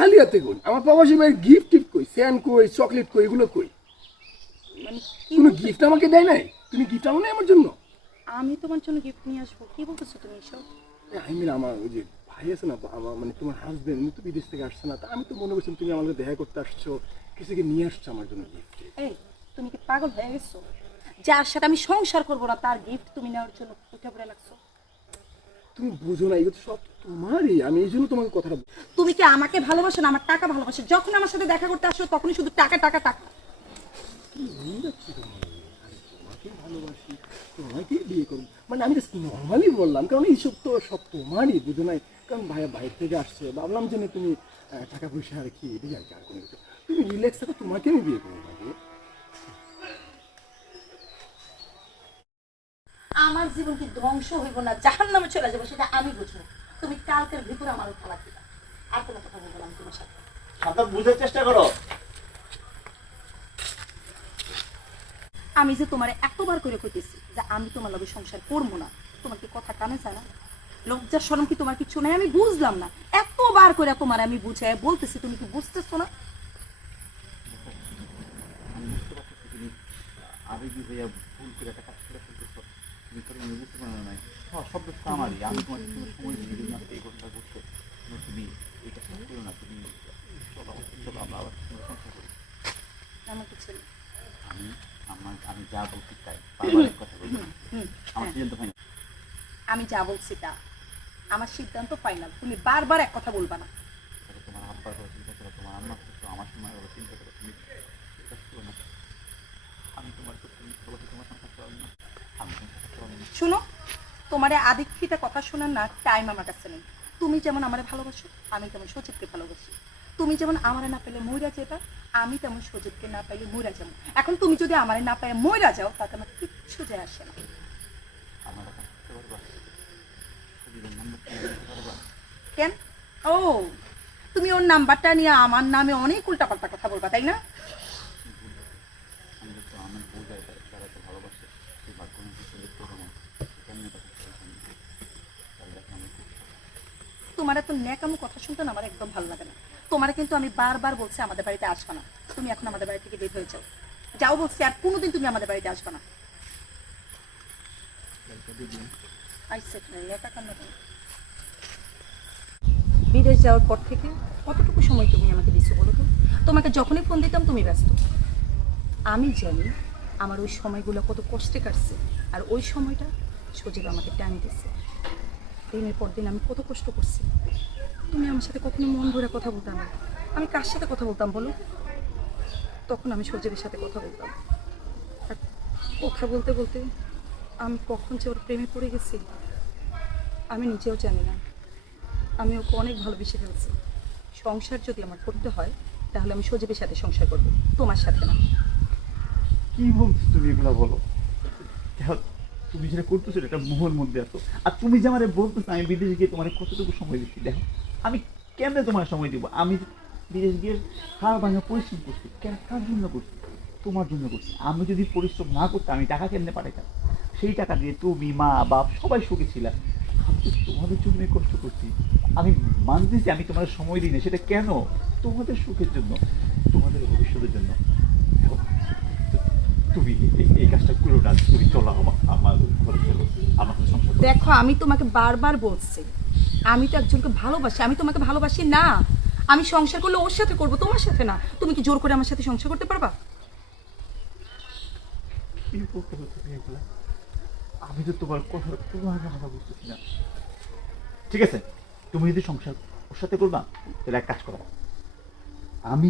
খালি হাতে কই আমার প্রবাসী ভাই গিফট টিফট কই স্যান কই চকলেট কই এগুলো কই? মানে কি কোনো বলতে- গিফট আমাকে দেয় নাই? তুমি গিফট আনো নাই আমার জন্য? আমি তোমার জন্য গিফট নিয়ে আসব। কি বলতেছো তুমি এসব? আই মিন আমার ওই যে ভাই আছে না আমার মানে তোমার হাজবেন্ড উনি তো বিদেশ থেকে আসছে না তা আমি তো মনে করছিলাম তুমি আমাকে দেখা করতে আসছো কিছুকে নিয়ে আসছো আমার জন্য গিফট এই তুমি কি পাগল হয়ে গেছো? যার সাথে আমি সংসার করব না তার গিফট তুমি নেওয়ার জন্য উঠে পড়ে লাগছো। তুমি বুঝো না এগুলো তো সব তোমারই। আমি এই জন্য তোমাকে কথাটা বল- তুমি কি আমাকে ভালোবাসো না আমার টাকা ভালোবাসো? যখন আমার সাথে দেখা করতে আসো তখনই শুধু টাকা টাকা টাকা। তোমাকেই ভালোবাসি তোমাকেই বিয়ে করব। মানে আমি নর্মালি বললাম কারণ এইসব তো সব তোমারই বুঝো নাই? কারণ ভাইয়া বাইরে থেকে আসছে ভাবলাম যে না তুমি আহ, টাকা পয়সা আর কি আর কি আর কোনো কিছু। তুমি রিল্যাক্স থাকো তোমাকে আমি বিয়ে করব আমার জীবন কি ধ্বংস হইব না জাহান নামে চলে যাব সেটা আমি বুঝব তুমি কালকের ভিতরে আমার খেলা দিবা। আর কোনো কথা বলব না আমি তোমার সাথে। শান্ত বুঝার চেষ্টা করো। আমি যে তোমার এতবার করে কইতেছি যে আমি তোমার লগে সংসার করব না তোমার কি কথা কানে চায় না? লজ্জার শরম কি তোমার কিছু নাই? আমি বুঝলাম না। এতবার করে তোমার আমি বুঝাই বলতেছি তুমি কি বুঝতেছো না? আমি কি ভাইয়া ভুল করে একটা বুঝতে পারো নাই সব আমারই আমি তোমার সময় দিই যদি আমাকে এই কথাটা কিন্তু তুমি কাজটা করো না তুমি চলো চলো আমরা আবার সংসার করি। আমার কিছু নেই। আমি আমার আমি যা বলছি তাই। বারবার কথা বলব না। আমার। সিদ্ধান্ত ফাইনাল আমি যা বলছি তা আমার সিদ্ধান্ত ফাইনাল তুমি বারবার এক কথা বলবা না। তোমার আব্বার কথা চিন্তা করো তোমার আম্মার কথা আমার সময় কথা চিন্তা করো তুমি আমি তোমার ভালোবাসি তোমার সংসার আমি শুনো, তোমার আদিক্ষিতা কথা শোনার না টাইম আমার কাছে নেই। তুমি যেমন আমার ভালোবাসো, আমি তেমন সচিবকে ভালোবাসি। তুমি যেমন আমারে না পেলে ময়রা যেটা আমি তেমন সচিবকে না পাইলে ময়রা যাব। এখন তুমি যদি আমারে না পাই ময়রা যাও, তাতে আমার কিচ্ছু যায় আসে না। কেন? ও, তুমি ওর নাম্বারটা নিয়ে আমার নামে অনেক উল্টাপাল্টা কথা বলবা, তাই না আমি দেখতো আমার বউ যায় তারা তো ভালোবাসে সেই ভাগ্য না কিছু দেখতে পাবো কেমনি কথা তাহলে দেখো আমি খুব তোমার এত ন্যাকামো কথা শুনতে না আমার একদম ভালো লাগে না। তোমার কিন্তু আমি বারবার বলছি আমাদের বাড়িতে আসবে না। তুমি এখন আমাদের বাড়ি থেকে বের হয়ে যাও। যাও বলছি, আর কোনোদিন তুমি আমাদের বাড়িতে আসবে না। বিদেশ যাওয়ার পর থেকে কতটুকু সময় তুমি আমাকে দিছো বলো তো? তোমাকে যখনই ফোন দিতাম তুমি ব্যস্ত। আমি জানি আমার ওই সময়গুলো কত কষ্টে কাটছে, আর ওই সময়টা সজীব আমাকে টাইম দিচ্ছে দিনের পর দিন আমি কত কষ্ট করছি। তুমি আমার সাথে কখনো মন ভরে কথা বলতাম না। আমি কার সাথে কথা বলতাম বলো? তখন আমি সজীবের সাথে কথা বলতাম। আর কথা বলতে বলতে আমি কখন যে ওর প্রেমে পড়ে গেছি, আমি নিজেও জানি না। আমি ওকে অনেক ভালোবেসে ফেলছি। সংসার যদি আমার করতে হয়, তাহলে আমি সজীবের সাথে সংসার করব, তোমার সাথে না। কি বলছো তুমি এগুলো বলো? তুমি যেটা করতেছো, এটা মোহর মধ্যে আছো। আর তুমি যে আমারে বলতেছো, আমি বিদেশে গিয়ে তোমার কতটুকু সময় দিচ্ছি, দেখো। আমি কেমনে তোমার সময় দিব? আমি বিদেশ গিয়ে হাড় ভাঙা পরিশ্রম করছি, কেন কার জন্য করছি? তোমার জন্য করছি। আমি যদি পরিশ্রম না করতাম, আমি টাকা কেমনে পাঠাইতাম? সেই টাকা দিয়ে তুমি, মা, বাপ সবাই সুখে ছিলাম। তোমাদের জন্য কষ্ট করছি। আমি মানতেছি, আমি তোমার সময় দিই না। সেটা কেন? তোমাদের সুখের জন্য, তোমাদের ভবিষ্যতের জন্য। তুমি এই- কাজটা করো না, তুমি চলা আমার আমার ঘরে চলো আমার সাথে সংসার করো। দেখো, আমি তোমাকে বারবার বলছি, আমি তো একজনকে ভালোবাসি, আমি তোমাকে ভালোবাসি না। আমি সংসার করলে ওর সাথে করব, তোমার সাথে না। তুমি কি জোর করে আমার সাথে সংসার করতে পারবা? আমি তো তোমার কথা তোমার কথা বুঝতেছি না। ঠিক আছে? তুমি যদি সংসার ওর সাথে করবা, তাহলে এক কাজ করো। আমি